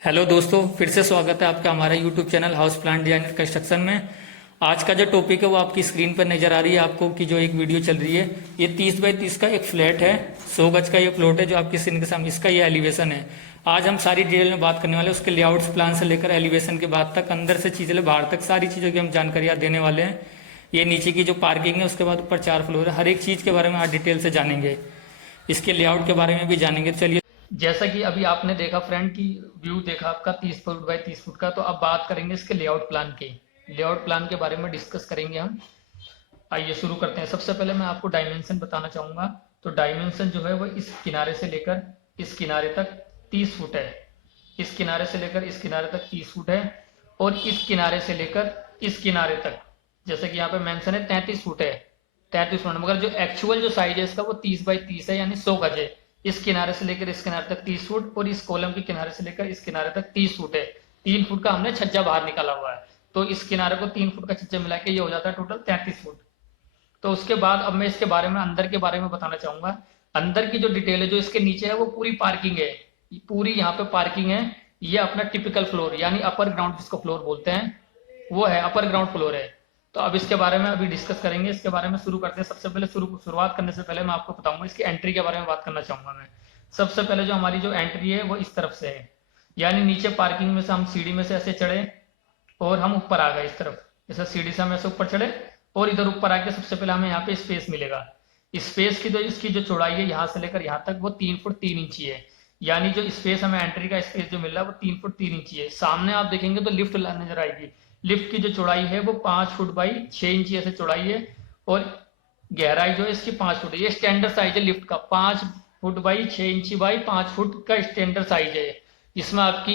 Hello दोस्तों, फिर से स्वागत है आपका हमारा YouTube channel house plant designer construction में। आज का जो टॉपिक है वो आपकी स्क्रीन पर नजर आ रही है आपको कि जो एक वीडियो चल रही है, ये 30 बाई 30 का एक फ्लैट है। 100 गज का ये प्लॉट है जो आपकी स्क्रीन के सामने, इसका ये एलिवेशन है। आज हम सारी डिटेल में बात करने वाले हैं, उसके लेआउट्स प्लान से लेकर एलिवेशन के बाद तक, अंदर से चीजें बाहर तक सारी चीज़ों की हम जानकारियाँ देने वाले हैं। ये नीचे की जो पार्किंग है, उसके बाद ऊपर 4 फ्लोर है, हर एक चीज़ के बारे में आज डिटेल से जानेंगे। इसके लेआउट के बारे में भी जानेंगे। चलिए, जैसा कि अभी आपने देखा फ्रेंड की व्यू देखा आपका 30 फुट बाय 30 फुट का, तो अब बात करेंगे इसके लेआउट प्लान के। लेआउट प्लान के बारे में डिस्कस करेंगे हम। आइए शुरू करते हैं। सबसे पहले मैं आपको डायमेंशन बताना चाहूंगा। तो डायमेंशन जो है वो इस किनारे से लेकर इस किनारे तक 30 फुट है। इस किनारे से लेकर इस किनारे तक 30 फुट है, और इस किनारे से लेकर इस किनारे तक, जैसे कि यहाँ पे मेंशन है 33 फुट है। 33 फुट, मगर जो एक्चुअल जो साइज है इसका वो 30 बाई 30 है, यानी 100 गज है। इस किनारे से लेकर इस किनारे तक 30 फुट, और इस कॉलम के किनारे से लेकर इस किनारे तक 30 फुट है। 3 फुट का हमने छज्जा बाहर निकाला हुआ है, तो इस किनारे को 3 फुट का छज्जा मिला के ये हो जाता है टोटल 33 फुट। तो उसके बाद अब मैं इसके बारे में, अंदर के बारे में बताना चाहूंगा। अंदर की जो डिटेल है, जो इसके नीचे है वो पूरी पार्किंग है, पूरी यहाँ पे पार्किंग है। ये अपना टिपिकल फ्लोर यानी अपर ग्राउंड जिसको फ्लोर बोलते हैं, वो है अपर ग्राउंड फ्लोर है। तो अब इसके बारे में अभी डिस्कस करेंगे। इसके बारे में शुरू करते हैं। सबसे पहले शुरुआत करने से पहले मैं आपको बताऊंगा इसकी एंट्री के बारे में बात करना चाहूंगा मैं। सबसे पहले जो हमारी जो एंट्री है वो इस तरफ से है, यानी नीचे पार्किंग में से हम सीढ़ी में से ऐसे चढ़े और हम ऊपर आ गए इस तरफ। जैसे सीढ़ी से हम ऐसे ऊपर चढ़े और इधर ऊपर आके सबसे पहले हमें यहाँ पे स्पेस मिलेगा। स्पेस की जो इसकी जो चौड़ाई है यहाँ से लेकर यहाँ तक वो 3 फुट 3 इंची है। यानी जो स्पेस हमें एंट्री का स्पेस जो मिल रहा है वो 3 फुट 3 इंची है। सामने आप देखेंगे तो लिफ्ट नजर आएगी। लिफ्ट की जो चौड़ाई है वो 5 फुट बाई 6 इंची ऐसे चौड़ाई है, और गहराई जो है इसकी 5 फुट है। ये स्टैंडर्ड साइज है लिफ्ट का, 5 फुट बाई 6 इंची बाई 5 फुट का स्टैंडर्ड साइज है। इसमें आपकी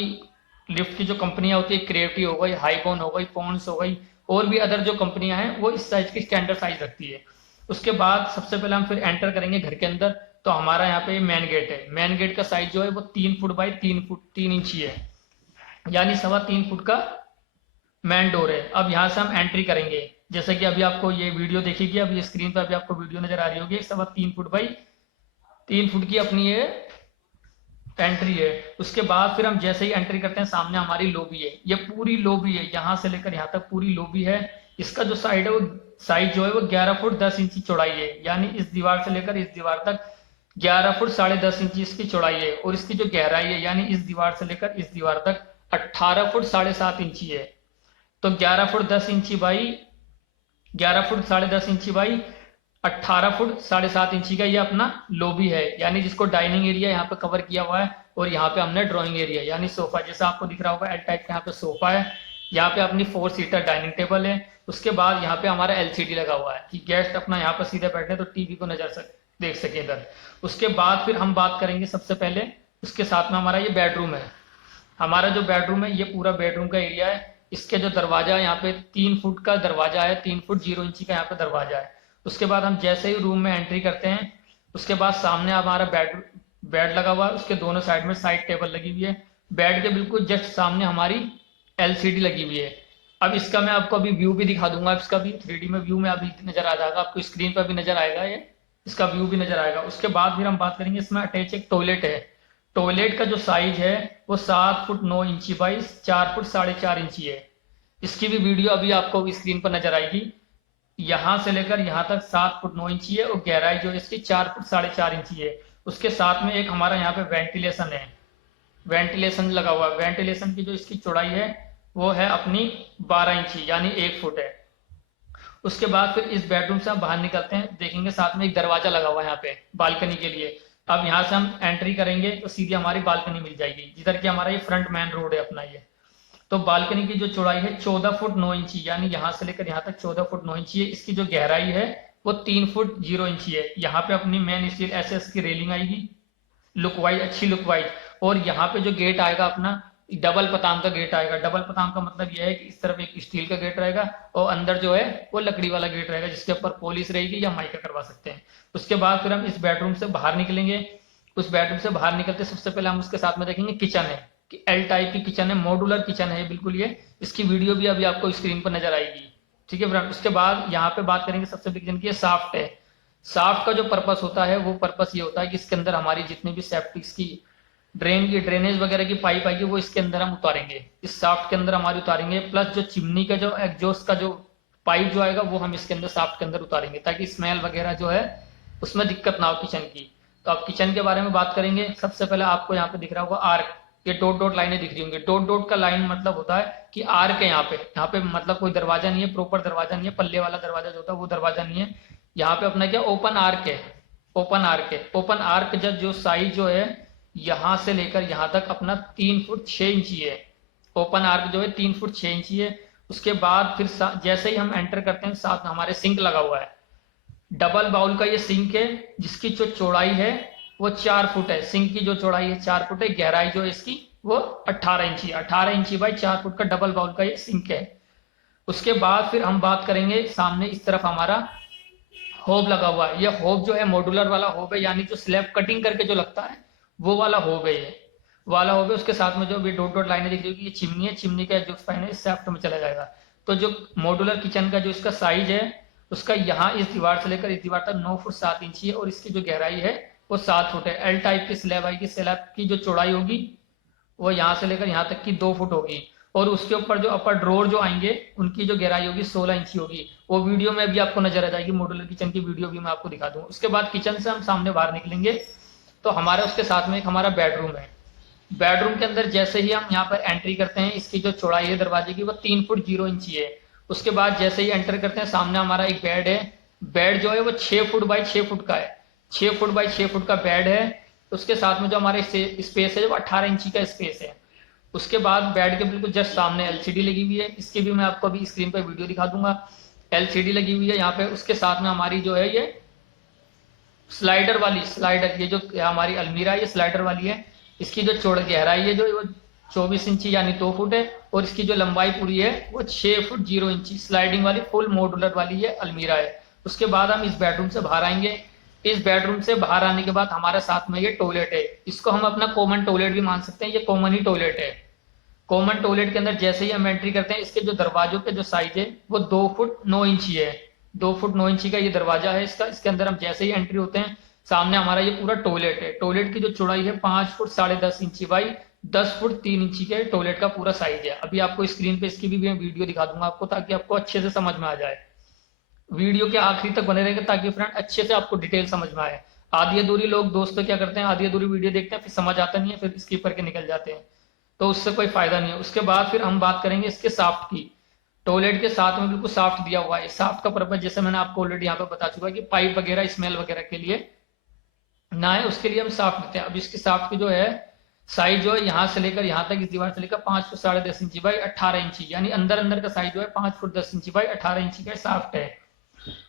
लिफ्ट की जो कंपनियां होती है, क्रेविटी हो गई, हाईबॉन हो गई, पॉन्ड्स हो गई, और भी अदर जो कंपनियां हैं वो इस साइज की स्टैंडर्ड साइज रखती है। उसके बाद सबसे पहले हम फिर एंटर करेंगे घर के अंदर। तो हमारा यहाँ पे मेन गेट है। मेन गेट का साइज जो है वो 3 फुट बाई 3 फुट 3 इंची है, यानी 3.25 फुट का मेन डोर है। अब यहाँ से हम एंट्री करेंगे। जैसे कि अभी आपको ये वीडियो देखिएगी, अब ये स्क्रीन पर अभी आपको वीडियो नजर आ रही होगी। 3.25 फुट बाई 3 फुट की अपनी ये एंट्री है। उसके बाद फिर हम जैसे ही एंट्री करते हैं, सामने हमारी लॉबी है। ये पूरी लॉबी है, यहाँ से लेकर यहाँ तक पूरी लॉबी है। इसका जो साइड है वो साइज जो है वो 11 फुट 10 इंची चौड़ाई है, यानी इस दीवार से लेकर इस दीवार तक 11 फुट 10.5 इंची इसकी चौड़ाई है। और इसकी जो गहराई है, यानी इस दीवार से लेकर इस दीवार तक 18 फुट 7.5 इंची है। तो 11 फुट 10 इंची बाई 11 फुट 10.5 इंची बाई 18 फुट 7.5 इंची का ये अपना लॉबी है, यानी जिसको डाइनिंग एरिया यहाँ पे कवर किया हुआ है। और यहाँ पे हमने ड्राइंग एरिया यानी सोफा, जैसा आपको दिख रहा होगा एल टाइप का यहाँ पे सोफा है। यहाँ पे अपनी 4 सीटर डाइनिंग टेबल है। उसके बाद यहाँ पे हमारा एलसीडी लगा हुआ है कि गेस्ट अपना यहाँ पर सीधे बैठे तो टीवी को देख सके इधर। उसके बाद फिर हम बात करेंगे सबसे पहले, उसके साथ में हमारा ये बेडरूम है। हमारा जो बेडरूम है ये पूरा बेडरूम का एरिया है। इसके जो दरवाजा है यहाँ पे 3 फुट का दरवाजा है, 3 फुट 0 इंची का यहाँ पे दरवाजा है। उसके बाद हम जैसे ही रूम में एंट्री करते हैं, उसके बाद सामने हमारा बेड लगा हुआ है। उसके दोनों साइड में साइड टेबल लगी हुई है। बेड के बिल्कुल जस्ट सामने हमारी एलसीडी लगी हुई है। अब इसका मैं आपको अभी व्यू भी दिखा दूंगा। इसका भी 3D में व्यू में अभी नजर आ जाएगा आपको, स्क्रीन पर भी नजर आएगा, ये इसका व्यू भी नजर आएगा। उसके बाद फिर हम बात करेंगे, इसमें अटैच एक टॉयलेट है। टॉयलेट का जो साइज है वो 7 फुट 9 इंची बाई 4 फुट 4.5 इंची है। इसकी भी वीडियो अभी आपको स्क्रीन पर नजर आएगी। यहाँ से लेकर यहाँ तक 7 फुट 9 इंची है, और गहराई जो है इसकी 4 फुट 4.5 इंची है। उसके साथ में एक हमारा यहाँ पे वेंटिलेशन है, वेंटिलेशन लगा हुआ है। वेंटिलेशन की जो इसकी चौड़ाई है वो है अपनी 12 इंची, यानी 1 फुट है। उसके बाद फिर इस बेडरूम से हम बाहर निकलते हैं, देखेंगे साथ में एक दरवाजा लगा हुआ है यहाँ पे बालकनी के लिए। अब यहाँ से हम एंट्री करेंगे तो सीधी हमारी बालकनी मिल जाएगी, जिधर की हमारा ये फ्रंट मेन रोड है अपना ये। तो बालकनी की जो चौड़ाई है 14 फुट 9 इंची, यानी यहाँ से लेकर यहाँ तक 14 फुट 9 इंची है। इसकी जो गहराई है वो 3 फुट 0 इंची है। यहाँ पे अपनी मेन स्टील एसएस की रेलिंग आएगी, लुक वाइज, अच्छी लुक वाइज। और यहाँ पे जो गेट आएगा अपना डबल पताम का गेट आएगा। डबल पताम का मतलब यह है कि इस तरफ एक स्टील का गेट रहेगा और अंदर जो है वो लकड़ी वाला गेट रहेगा, जिसके ऊपर पॉलिश रहेगी या माइका करवा सकते हैं। उसके बाद फिर हम इस बेडरूम से बाहर निकलेंगे। उस बेडरूम से बाहर निकलते सबसे पहले हम उसके साथ में देखेंगे किचन है, कि एल टाइप की किचन है, मॉड्यूलर किचन है बिल्कुल ये। इसकी वीडियो भी अभी आपको स्क्रीन पर नजर आएगी, ठीक है फ्रेंड। उसके बाद यहाँ पे बात करेंगे सबसे बड़ी किचन की, साफ्ट है। साफ्ट का जो पर्पस होता है वो पर्पस ये होता है कि इसके अंदर हमारी जितनी भी सेप्टिक्स की ड्रेन की ड्रेनेज वगैरह की पाइप आएगी वो इसके अंदर हम उतारेंगे, इस शाफ्ट के अंदर हमारी उतारेंगे। प्लस जो चिमनी का जो एग्जॉस्ट का जो पाइप जो आएगा वो हम इसके अंदर शाफ्ट के अंदर उतारेंगे, ताकि स्मेल वगैरह जो है उसमें दिक्कत ना हो किचन की। तो अब किचन के बारे में बात करेंगे। सबसे पहले आपको यहाँ पे दिख रहा होगा आर्क, ये डॉट डॉट लाइनें दिख रही होंगी। डॉट डॉट का लाइन मतलब होता है कि आर्क है यहाँ पे मतलब कोई दरवाजा नहीं है, प्रॉपर दरवाजा नहीं है, पल्ले वाला दरवाजा जो होता है वो दरवाजा नहीं है। यहाँ पे अपना क्या ओपन आर्क है, ओपन आर्क है। ओपन आर्क जो साइज जो है यहां से लेकर यहां तक अपना 3 फुट 6 इंची है। ओपन आर्क जो है 3 फुट 6 इंची है। उसके बाद फिर जैसे ही हम एंटर करते हैं साथ में हमारे सिंक लगा हुआ है, डबल बाउल का ये सिंक है, जिसकी जो चौड़ाई है वो 4 फुट है। सिंक की जो चौड़ाई है 4 फुट है, गहराई जो है इसकी वो 18 इंची, 18 इंची बाई 4 फुट का डबल बाउल का ये सिंक है। उसके बाद फिर हम बात करेंगे, सामने इस तरफ हमारा होब लगा हुआ है। ये होब जो है मॉड्यूलर वाला होब है, यानी जो स्लैब कटिंग करके जो लगता है वो वाला होब है, ये वाला होब है। उसके साथ में जो भी डॉट डॉट लाइनें दिख रही होगी ये चिमनी है, चिमनी का जो फैन है इस शाफ्ट में चला जाएगा। तो जो मॉड्यूलर किचन का जो इसका साइज है उसका यहाँ इस दीवार से लेकर इस दीवार तक 9 फुट 7 इंची है, और इसकी जो गहराई है वो 7 फुट है। एल टाइप की स्लैब आएगी, स्लैब की जो चौड़ाई होगी वो यहाँ से लेकर यहाँ तक की 2 फुट होगी, और उसके ऊपर जो अपर ड्रोर जो आएंगे उनकी जो गहराई होगी 16 इंची होगी। वो वीडियो में भी आपको नजर आ जाएगी, मॉड्यूलर किचन की वीडियो भी मैं आपको दिखा दूंगा। उसके बाद किचन से हम सामने बाहर निकलेंगे तो हमारे उसके साथ में एक हमारा बेडरूम है। बेडरूम के अंदर जैसे ही हम यहाँ पर एंट्री करते हैं, इसकी जो चौड़ाई है दरवाजे की वो 3 फुट 0 इंची है। उसके बाद जैसे ही एंटर करते हैं सामने हमारा एक बेड है। बेड जो है वो 6 फुट बाई 6 फुट का है, 6 फुट बाई 6 फुट का बेड है। उसके साथ में जो हमारे स्पेस है वो 18 इंची का स्पेस है। उसके बाद बेड के बिल्कुल जस्ट सामने एलसीडी लगी हुई है, इसकी भी मैं आपको अभी स्क्रीन पर वीडियो दिखा दूंगा। एलसीडी लगी हुई है यहाँ पे। उसके साथ में हमारी जो है ये स्लाइडर वाली, स्लाइडर ये जो हमारी अलमीरा है ये स्लाइडर वाली है। इसकी जो चौड़ गहराई है जो वो 24 इंची यानी 2 फुट है, और इसकी जो लंबाई पूरी है वो 6 फुट 0 इंची स्लाइडिंग वाली फुल मॉड्यूलर वाली ये अलमीरा है। उसके बाद हम इस बेडरूम से बाहर आएंगे। इस बेडरूम से बाहर आने के बाद हमारे साथ में ये टॉयलेट है, इसको हम अपना कॉमन टॉयलेट भी मान सकते हैं, ये कॉमन ही टॉयलेट है। कॉमन टॉयलेट के अंदर जैसे ही हम एंट्री करते हैं, इसके जो दरवाजों के जो साइज है वो 2 फुट 9 इंची है। 2 फुट 9 इंची का ये दरवाजा है इसका। इसके अंदर हम जैसे ही एंट्री होते हैं सामने हमारा ये पूरा टॉयलेट है। टॉयलेट की जो चौड़ाई है 5 फुट 10.5 इंची बाई 10 फुट 3 इंची के टॉयलेट का पूरा साइज है। अभी आपको स्क्रीन पे इसकी भी मैं वीडियो दिखा दूंगा आपको, ताकि आपको अच्छे से समझ में आ जाए। वीडियो के आखिरी तक बने रहेंगे ताकि फ्रेंड अच्छे से आपको डिटेल समझ में आए। आधी अधूरी लोग दोस्तों क्या करते हैं, आधी अधूरी वीडियो देखते हैं फिर समझ आता नहीं है, फिर स्किप करके निकल जाते हैं, तो उससे कोई फायदा नहीं है। उसके बाद फिर हम बात करेंगे इसके शाफ्ट की। टॉयलेट के साथ में बिल्कुल शाफ्ट दिया हुआ है। शाफ्ट का पर्पज जैसे मैंने आपको ऑलरेडी यहाँ पे बता चुका है कि पाइप वगैरह स्मेल वगैरह के लिए ना है, उसके लिए हम शाफ्ट देते हैं। अब इसके शाफ्ट की जो है साइज जो है यहाँ से लेकर यहाँ तक इस दीवार से लेकर 5 फुट 10.5 इंची बाई 18 इंची, यानी अंदर अंदर का साइज जो है 5 फुट 10 इंची बाई 18 इंची का शाफ्ट है।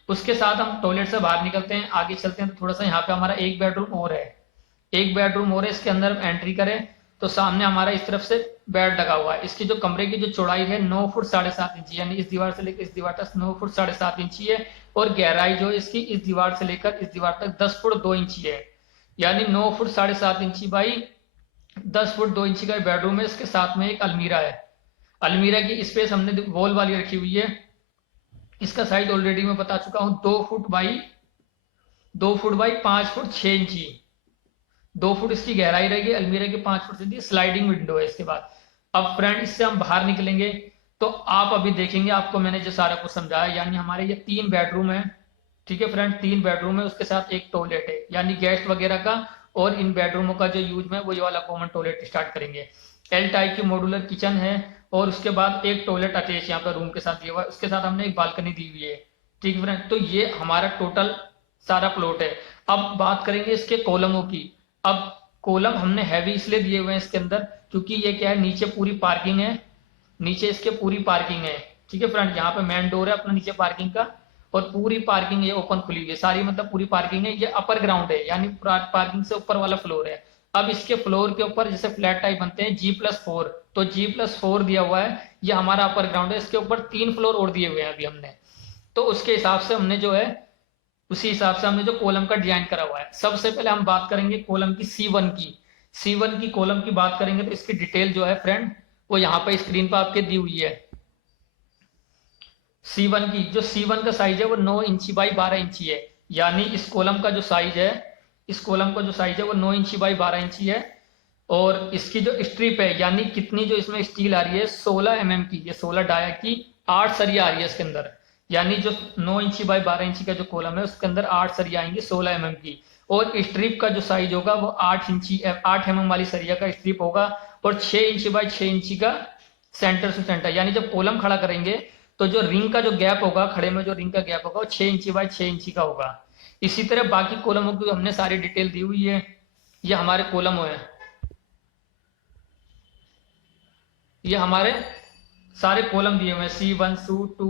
उसके साथ हम टॉयलेट से बाहर निकलते हैं, आगे चलते हैं तो थोड़ा सा यहाँ पे हमारा एक बेडरूम और है। एक बेडरूम और है, इसके अंदर हम एंट्री करें तो सामने हमारा इस तरफ से बेड लगा हुआ है। इसकी जो कमरे की जो चौड़ाई है 9 फुट 7.5 इंची, यानी इस दीवार से लेकर इस दीवार तक 9 फुट 7.5 इंची है, और गहराई जो है इसकी इस दीवार से लेकर इस दीवार तक 10 फुट 2 इंची है, यानी 9 फुट 7.5 इंची बाई 10 फुट 2 इंची का बेडरूम है। इसके साथ में एक अलमीरा है। अलमीरा की स्पेस हमने वॉल वाली रखी हुई है। इसका साइज ऑलरेडी मैं बता चुका हूं, 2 फुट बाई 5 फुट 6 इंची, 2 फुट इसकी गहराई रहेगी। अलमीरा की 5 फुट सीधी स्लाइडिंग विंडो है इसके बाद। अब फ्रेंड इससे हम बाहर निकलेंगे तो आप अभी देखेंगे, आपको मैंने जो सारा कुछ समझाया, यानी हमारे ये 3 बेडरूम है। ठीक है फ्रेंड, 3 बेडरूम है, उसके साथ एक टॉयलेट है, यानी गेस्ट वगैरह का, और इन बेडरूमों का जो यूज में वो ये वाला कॉमन टॉयलेट स्टार्ट करेंगे। एल टाइप की मॉड्यूलर किचन है, और उसके बाद एक टॉयलेट अटैच यहाँ पर रूम के साथ दिया हुआ है। उसके साथ हमने एक बालकनी दी हुई है। ठीक है फ्रेंड, तो ये हमारा टोटल सारा प्लॉट है। अब बात करेंगे इसके कॉलमों की। अब कॉलम हमने हैवी इसलिए दिए हुए हैं इसके अंदर क्योंकि ये क्या है, नीचे पूरी पार्किंग है, नीचे इसके पूरी पार्किंग है। ठीक है फ्रेंड, यहाँ पे मेन डोर है अपना नीचे पार्किंग का, और पूरी पार्किंग ये ओपन खुली हुई है सारी, मतलब पूरी पार्किंग है। ये अपर ग्राउंड है, यानी पार्किंग से ऊपर वाला फ्लोर है। अब इसके फ्लोर के ऊपर जैसे फ्लैट टाइप बनते हैं G+4, तो G+4 दिया हुआ है, ये हमारा अपर ग्राउंड है। इसके ऊपर 3 फ्लोर और दिए हुए हैं अभी हमने, तो उसके हिसाब से हमने जो है उसी हिसाब से हमने जो कॉलम का डिजाइन करा हुआ है। सबसे पहले हम बात करेंगे कॉलम की C1 की। C1 की कॉलम की बात करेंगे तो इसकी डिटेल जो है फ्रेंड वो यहाँ पे स्क्रीन पर आपके दी हुई है। C1 की जो C1 का साइज है वो 9 इंची बाई 12 इंची है, यानी इस कॉलम का जो साइज है, इस कॉलम का जो साइज है वो 9 इंची बाई 12 इंची है। और इसकी जो स्ट्रिप है यानी कितनी जो इसमें स्टील आ रही है 16 mm की, ये 16 डाया की 8 सरिया आ रही है इसके अंदर। यानी जो 9 इंची बाई 12 इंची का जो कॉलम है उसके अंदर 8 सरिया आएंगी 16 mm की। और स्ट्रिप का जो साइज होगा वो 8 mm वाली सरिया का स्ट्रिप होगा और 6 इंची बाई 6 इंची का सेंटर टू सेंटर। यानी जब कॉलम खड़ा करेंगे तो जो रिंग का जो गैप होगा, खड़े में जो रिंग का गैप होगा वो 6 इंची बाई 6 इंची का होगा। इसी तरह बाकी कॉलमों की हमने सारी डिटेल दी हुई है। ये हमारे कॉलम है, ये हमारे सारे कॉलम दिए हुए हैं C1 C2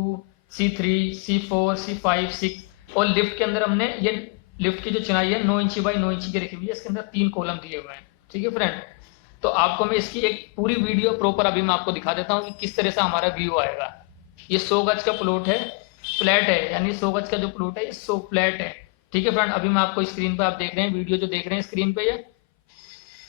C3 C4 C5 6। और लिफ्ट के अंदर हमने ये लिफ्ट की जो चौड़ाई है 9 इंची बाई 9 इंची की रखी हुई है, इसके अंदर 3 कॉलम दिए हुए हैं। ठीक है फ्रेंड, तो आपको मैं इसकी एक पूरी वीडियो प्रॉपर अभी मैं आपको दिखा देता हूँ कि किस तरह से हमारा व्यू आएगा। ये 100 गज का प्लॉट है, फ्लैट है, यानी 100 गज का जो प्लॉट है ये 100 फ्लैट है। ठीक है फ्रेंड, अभी मैं आपको स्क्रीन पे आप देख रहे हैं, वीडियो जो देख रहे हैं स्क्रीन पे ये,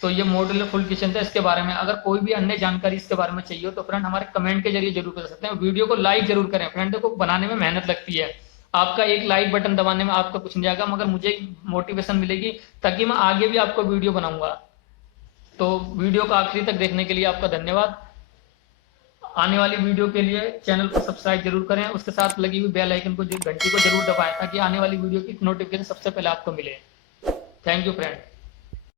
तो ये मॉड्यूलर फुल किचन था। इसके बारे में अगर कोई भी अन्य जानकारी इसके बारे में चाहिए हो तो फ्रेंड हमारे कमेंट के जरिए जरूर कर सकते हैं। वीडियो को लाइक जरूर करें फ्रेंड, देखो बनाने में मेहनत लगती है, आपका एक लाइक बटन दबाने में आपका कुछ नहीं जाएगा मगर मुझे मोटिवेशन मिलेगी ताकि मैं आगे भी आपको वीडियो बनाऊंगा। तो वीडियो को आखिरी तक देखने के लिए आपका धन्यवाद। आने वाली वीडियो के लिए चैनल को सब्सक्राइब जरूर करें, उसके साथ लगी हुई बेल आइकन को, घंटी को जरूर दबाएं ताकि आने वाली वीडियो की नोटिफिकेशन सबसे पहले आपको मिले। Thank you friend.